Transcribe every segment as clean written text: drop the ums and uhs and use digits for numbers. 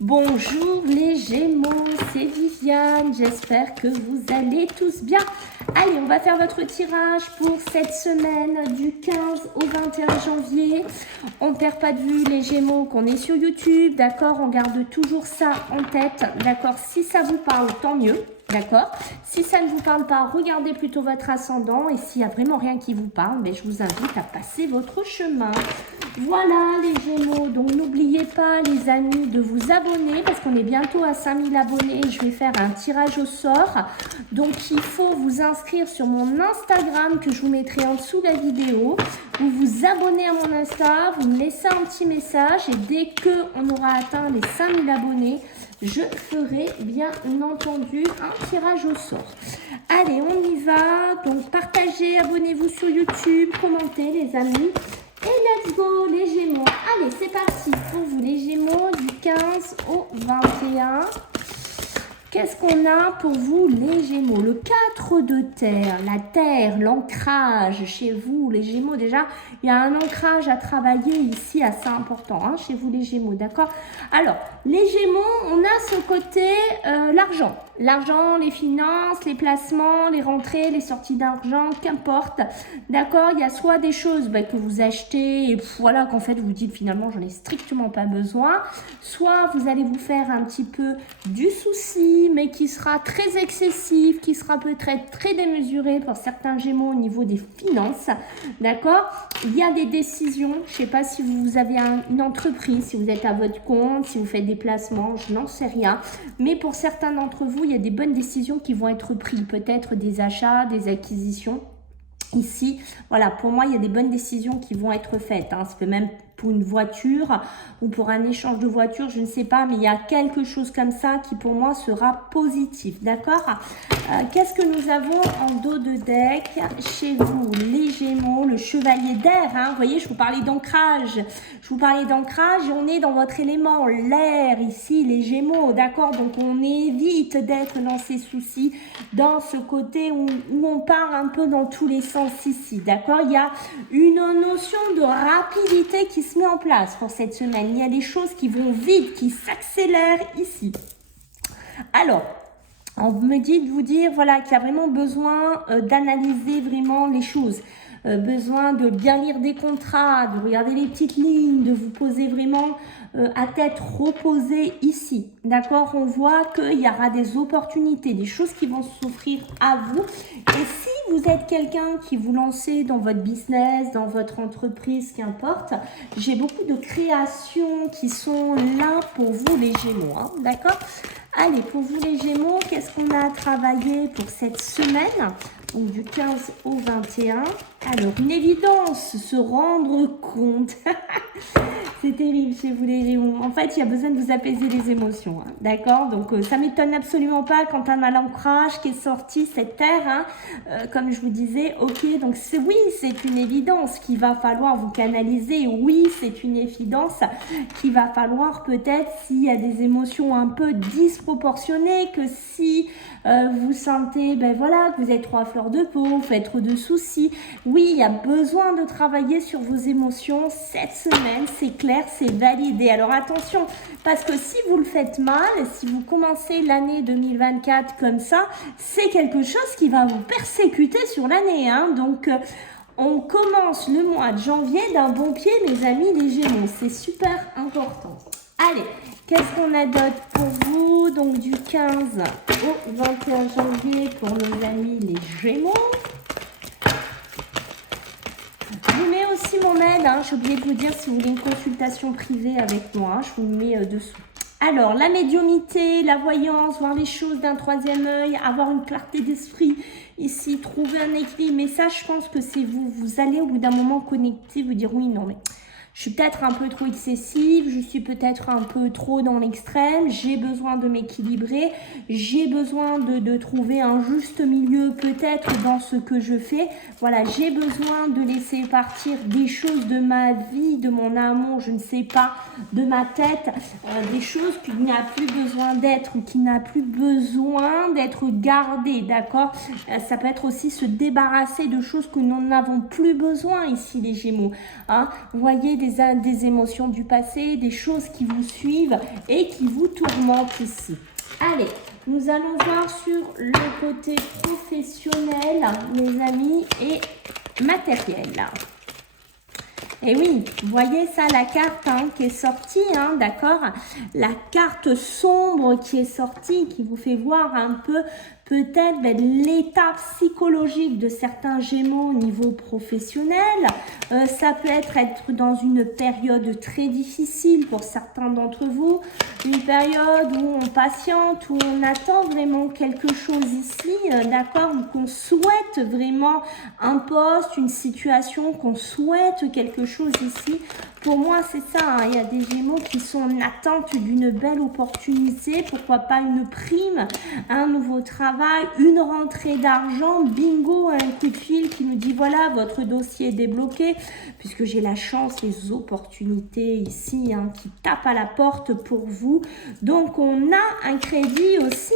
Bonjour les Gémeaux, c'est Viviane, j'espère que vous allez tous bien. Allez, on va faire votre tirage pour cette semaine du 15 au 21 janvier. On ne perd pas de vue les Gémeaux qu'on est sur YouTube, d'accord? On garde toujours ça en tête, d'accord? Si ça vous parle, tant mieux. D'accord? Si ça ne vous parle pas, regardez plutôt votre ascendant. Et s'il n'y a vraiment rien qui vous parle, je vous invite à passer votre chemin. Voilà les Gémeaux. Donc n'oubliez pas les amis de vous abonner parce qu'on est bientôt à 5000 abonnés. Je vais faire un tirage au sort. Donc il faut vous inscrire sur mon Instagram que je vous mettrai en dessous de la vidéo. Vous vous abonnez à mon Insta, vous me laissez un petit message et dès qu'on aura atteint les 5000 abonnés, je ferai bien entendu un tirage au sort. Allez, on y va. Donc, partagez, abonnez-vous sur YouTube, commentez les amis. Et let's go les Gémeaux. Allez, c'est parti pour vous les Gémeaux du 15 au 21. Qu'est-ce qu'on a pour vous les Gémeaux? Le 4 de terre, la terre, l'ancrage chez vous les Gémeaux. Déjà, il y a un ancrage à travailler ici assez important chez vous les Gémeaux, d'accord? Alors, les Gémeaux, on a ce côté l'argent. L'argent, les finances, les placements, les rentrées, les sorties d'argent, qu'importe. D'accord? Il y a soit des choses que vous achetez et voilà qu'en fait vous dites finalement j'en ai strictement pas besoin. Soit vous allez vous faire un petit peu du souci mais qui sera très excessif, qui sera peut-être très démesuré pour certains Gémeaux au niveau des finances. D'accord? Il y a des décisions. Je sais pas si vous avez une entreprise, si vous êtes à votre compte, si vous faites des placements, je n'en sais rien. Mais pour certains d'entre vous, il y a des bonnes décisions qui vont être prises, peut-être des achats, des acquisitions. Ici, voilà, pour moi, il y a des bonnes décisions qui vont être faites. Ça peut même pour une voiture ou pour un échange de voiture, je ne sais pas, mais il y a quelque chose comme ça qui pour moi sera positif, d'accord? Qu'est-ce que nous avons en dos de deck chez vous, les Gémeaux, le chevalier d'air, vous voyez, je vous parlais d'ancrage, et on est dans votre élément, l'air ici, les Gémeaux, d'accord? Donc on évite d'être dans ces soucis, dans ce côté où on part un peu dans tous les sens ici, d'accord? Il y a une notion de rapidité qui se met en place pour cette semaine. Il y a des choses qui vont vite, qui s'accélèrent ici. Alors, on me dit de vous dire voilà, qu'il y a vraiment besoin d'analyser vraiment les choses. Besoin de bien lire des contrats, de regarder les petites lignes, de vous poser vraiment à tête reposée ici. D'accord? On voit qu'il y aura des opportunités, des choses qui vont s'offrir à vous. Et si vous êtes quelqu'un qui vous lancez dans votre business, dans votre entreprise, qu'importe, j'ai beaucoup de créations qui sont là pour vous les Gémeaux. D'accord? Allez, pour vous les Gémeaux, qu'est-ce qu'on a à travailler pour cette semaine? Donc du 15 au 21. Alors, une évidence, se rendre compte. C'est terrible chez vous les Gémeaux. En fait, il y a besoin de vous apaiser les émotions. D'accord? Donc, ça ne m'étonne absolument pas quand on a l'ancrage qui est sorti, cette terre. Comme je vous disais, ok, donc oui, c'est une évidence qu'il va falloir vous canaliser. Oui, c'est une évidence qu'il va falloir peut-être, s'il y a des émotions un peu disproportionnées, que si vous sentez, voilà, que vous êtes trop à fleur de peau, vous faites trop de soucis. Oui, il y a besoin de travailler sur vos émotions cette semaine, c'est clair, c'est validé. Alors attention, parce que si vous le faites mal, si vous commencez l'année 2024 comme ça, c'est quelque chose qui va vous persécuter sur l'année. Donc, on commence le mois de janvier d'un bon pied, mes amis les Gémeaux. C'est super important. Allez, qu'est-ce qu'on a d'autre pour vous? Donc, du 15 au 21 janvier pour nos amis les Gémeaux. Je vous mets aussi mon mail, j'ai oublié de vous dire si vous voulez une consultation privée avec moi, je vous le mets dessous. Alors, la médiumnité, la voyance, voir les choses d'un troisième œil, avoir une clarté d'esprit, ici, trouver un équilibre. Mais ça, je pense que c'est vous. Vous allez au bout d'un moment connecter, vous dire oui, non, mais je suis peut-être un peu trop excessive, je suis peut-être un peu trop dans l'extrême, j'ai besoin de m'équilibrer, j'ai besoin de trouver un juste milieu peut-être dans ce que je fais. Voilà, j'ai besoin de laisser partir des choses de ma vie, de mon amour, je ne sais pas, de ma tête, des choses qui n'a plus besoin d'être ou qui n'a plus besoin d'être gardées, d'accord? Ça peut être aussi se débarrasser de choses que nous n'avons plus besoin ici les Gémeaux. Vous voyez, des des émotions du passé, des choses qui vous suivent et qui vous tourmentent ici. Allez, nous allons voir sur le côté professionnel, mes amis, et matériel. Et oui, vous voyez ça, la carte qui est sortie, d'accord? La carte sombre qui est sortie, qui vous fait voir un peu peut-être l'état psychologique de certains Gémeaux au niveau professionnel. Ça peut être dans une période très difficile pour certains d'entre vous, une période où on patiente, où on attend vraiment quelque chose ici, d'accord, ou qu'on souhaite vraiment un poste, une situation, qu'on souhaite quelque chose ici. Pour moi, c'est ça, il y a des Gémeaux qui sont en attente d'une belle opportunité, pourquoi pas une prime, un nouveau travail, une rentrée d'argent, bingo, un coup de fil qui nous dit voilà, votre dossier est débloqué, puisque j'ai la chance, les opportunités ici qui tapent à la porte pour vous. Donc, on a un crédit aussi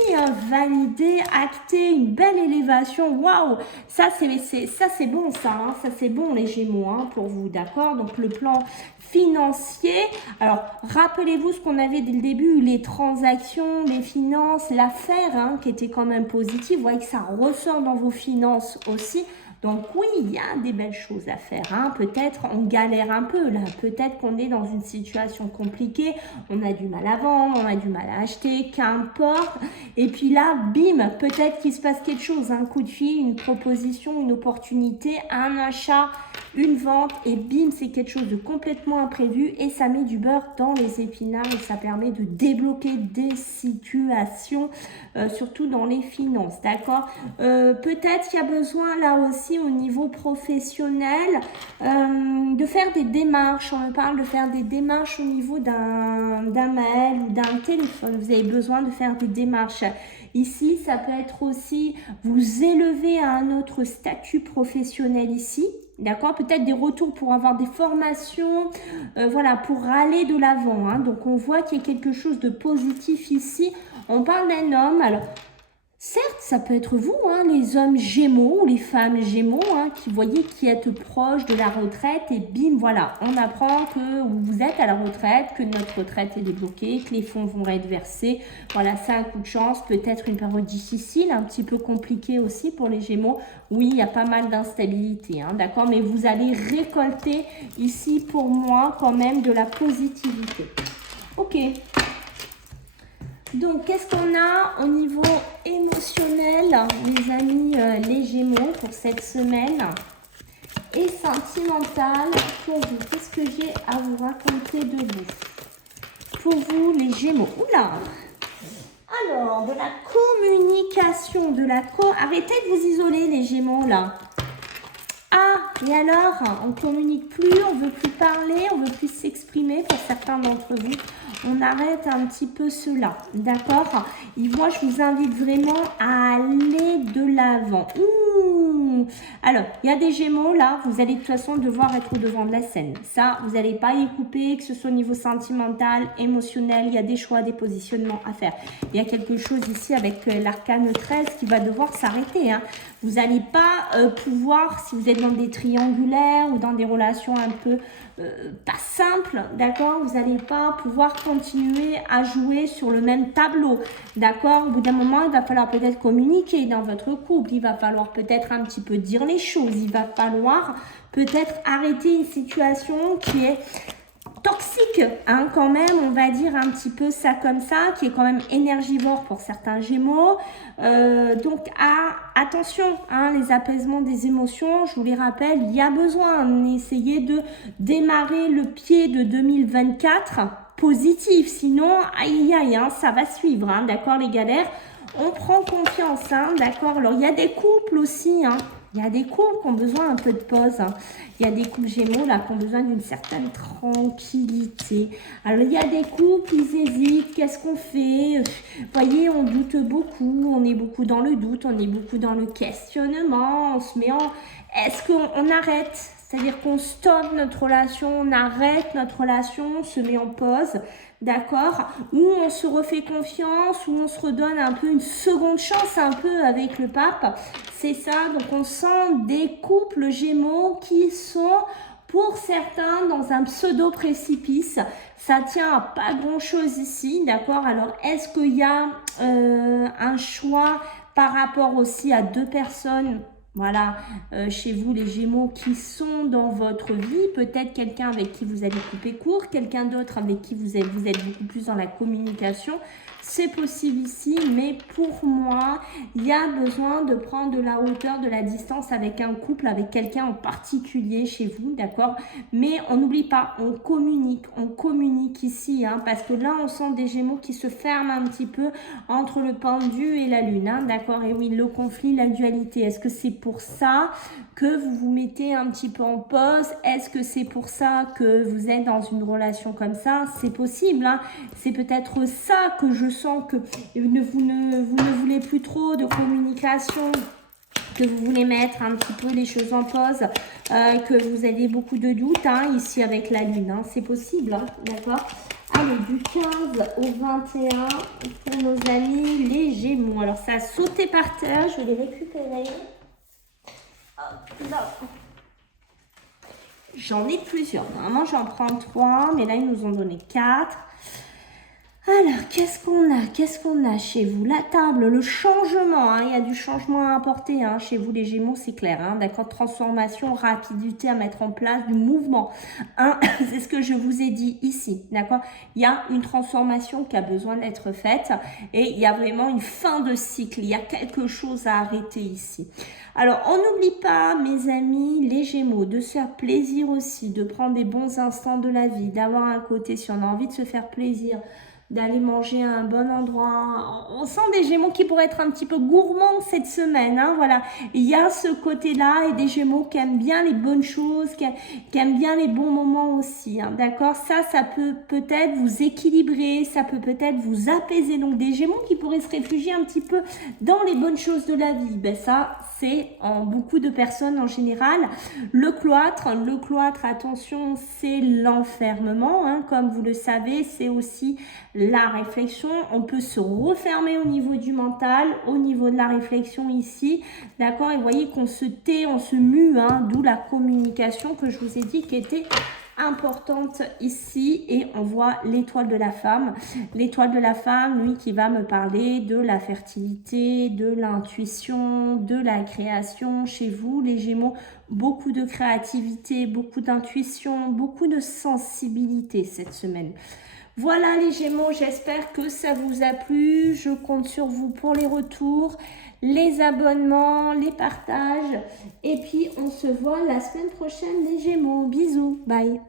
validé, acté, une belle élévation. Waouh, ça c'est bon, ça c'est bon les Gémeaux pour vous, d'accord? Donc, le plan financier. Alors, rappelez-vous ce qu'on avait dès le début, les transactions, les finances, l'affaire qui était quand même positive. Vous voyez que ça ressort dans vos finances aussi. Donc oui, il y a des belles choses à faire. Peut-être on galère un peu là, peut-être qu'on est dans une situation compliquée, on a du mal à vendre, on a du mal à acheter, qu'importe. Et puis là, bim, peut-être qu'il se passe quelque chose, un coup de fil, une proposition, une opportunité, un achat, une vente et bim, c'est quelque chose de complètement imprévu et ça met du beurre dans les épinards et ça permet de débloquer des situations, surtout dans les finances, d'accord? Peut-être qu'il y a besoin là aussi au niveau professionnel de faire des démarches. On me parle de faire des démarches au niveau d'un mail ou d'un téléphone. Vous avez besoin de faire des démarches. Ici, ça peut être aussi vous élever à un autre statut professionnel ici. D'accord, peut-être des retours pour avoir des formations, voilà, pour aller de l'avant. Donc, on voit qu'il y a quelque chose de positif ici. On parle d'un homme. Alors, certes, ça peut être vous, les hommes Gémeaux ou les femmes Gémeaux, qui voyez qui êtes proche de la retraite et bim, voilà, on apprend que vous êtes à la retraite, que notre retraite est débloquée, que les fonds vont être versés. Voilà, c'est un coup de chance, peut-être une période difficile, un petit peu compliquée aussi pour les Gémeaux. Oui, il y a pas mal d'instabilité, d'accord, mais vous allez récolter ici pour moi quand même de la positivité. Ok. Donc, qu'est-ce qu'on a au niveau émotionnel, les amis, les Gémeaux, pour cette semaine et sentimental pour vous? Qu'est-ce que j'ai à vous raconter de vous? Pour vous, les Gémeaux. Oula! Alors, de la communication, arrêtez de vous isoler, les Gémeaux, là. Ah, et alors, on communique plus, on veut plus parler, on veut plus s'exprimer pour certains d'entre vous. On arrête un petit peu cela, d'accord? Et moi, je vous invite vraiment à aller de l'avant. Alors, il y a des Gémeaux, là, vous allez de toute façon devoir être au devant de la scène. Ça, vous n'allez pas y couper, que ce soit au niveau sentimental, émotionnel, il y a des choix, des positionnements à faire. Il y a quelque chose ici avec l'arcane 13 qui va devoir s'arrêter. Vous n'allez pas pouvoir, si vous êtes dans des triangulaires ou dans des relations un peu pas simples, d'accord, vous n'allez pas pouvoir continuer à jouer sur le même tableau, d'accord. Au bout d'un moment, il va falloir peut-être communiquer dans votre couple, il va falloir peut-être un petit peu dire les choses, il va falloir peut-être arrêter une situation qui est toxique, quand même, on va dire un petit peu ça comme ça, qui est quand même énergivore pour certains Gémeaux. Donc, attention, les apaisements des émotions, je vous les rappelle, il y a besoin d'essayer de démarrer le pied de 2024 positif, sinon, aïe, ça va suivre, d'accord, les galères. On prend confiance, d'accord. Alors, il y a des couples aussi, il y a des couples qui ont besoin un peu de pause. Il y a des couples Gémeaux là qui ont besoin d'une certaine tranquillité. Alors, il y a des couples, ils hésitent. Qu'est-ce qu'on fait? Vous voyez, on doute beaucoup. On est beaucoup dans le doute. On est beaucoup dans le questionnement. On se met en... Est-ce qu'on arrête? C'est-à-dire qu'on stoppe notre relation, on arrête notre relation, on se met en pause, d'accord? Ou on se refait confiance, ou on se redonne un peu une seconde chance un peu avec le pape. C'est ça, donc on sent des couples Gémeaux qui sont Pour certains, dans un pseudo-précipice, ça tient à pas grand-chose ici, d'accord? Alors, est-ce qu'il y a un choix par rapport aussi à deux personnes, voilà, chez vous les Gémeaux qui sont dans votre vie, peut-être quelqu'un avec qui vous avez coupé court, quelqu'un d'autre avec qui vous êtes beaucoup plus dans la communication. C'est possible ici, mais pour moi, il y a besoin de prendre de la hauteur, de la distance avec un couple, avec quelqu'un en particulier chez vous, d'accord? Mais on n'oublie pas, on communique ici, hein, parce que là, on sent des Gémeaux qui se ferment un petit peu entre le pendu et la lune, hein, d'accord? Et oui, le conflit, la dualité, est-ce que c'est pour ça que vous vous mettez un petit peu en pause? Est-ce que c'est pour ça que vous êtes dans une relation comme ça? C'est possible, hein? C'est peut-être ça que je sens que vous ne voulez plus trop de communication, que vous voulez mettre un petit peu les choses en pause, que vous avez beaucoup de doutes, hein, ici avec la lune, hein, c'est possible, hein, d'accord? Allez, du 15 au 21 pour nos amis les Gémeaux. Alors, ça a sauté par terre, je vais les récupérer. Hop là. J'en ai plusieurs. Normalement, j'en prends 3, mais là, ils nous ont donné 4. Alors, qu'est-ce qu'on a chez vous? La table, le changement, hein, il y a du changement à apporter, hein, chez vous les Gémeaux, c'est clair, hein, d'accord, transformation, rapidité à mettre en place, du mouvement, hein, c'est ce que je vous ai dit ici, d'accord, il y a une transformation qui a besoin d'être faite et il y a vraiment une fin de cycle, il y a quelque chose à arrêter ici. Alors, on n'oublie pas, mes amis, les Gémeaux, de se faire plaisir aussi, de prendre des bons instants de la vie, d'avoir un côté, si on a envie de se faire plaisir, d'aller manger à un bon endroit. On sent des Gémeaux qui pourraient être un petit peu gourmands cette semaine, hein, voilà. Il y a ce côté-là et des Gémeaux qui aiment bien les bonnes choses, qui aiment bien les bons moments aussi, hein, d'accord? Ça peut peut-être vous équilibrer, ça peut peut-être vous apaiser. Donc, des Gémeaux qui pourraient se réfugier un petit peu dans les bonnes choses de la vie. Ben ça, c'est en beaucoup de personnes en général. Le cloître, attention, c'est l'enfermement, hein, comme vous le savez, c'est aussi la réflexion. On peut se refermer au niveau du mental, au niveau de la réflexion ici, d'accord? Et vous voyez qu'on se tait, on se mue, hein, d'où la communication que je vous ai dit qui était importante ici. Et on voit l'étoile de la femme. L'étoile de la femme, lui, qui va me parler de la fertilité, de l'intuition, de la création. Chez vous, les Gémeaux, beaucoup de créativité, beaucoup d'intuition, beaucoup de sensibilité cette semaine. Voilà les Gémeaux, j'espère que ça vous a plu. Je compte sur vous pour les retours, les abonnements, les partages. Et puis, on se voit la semaine prochaine les Gémeaux. Bisous, bye.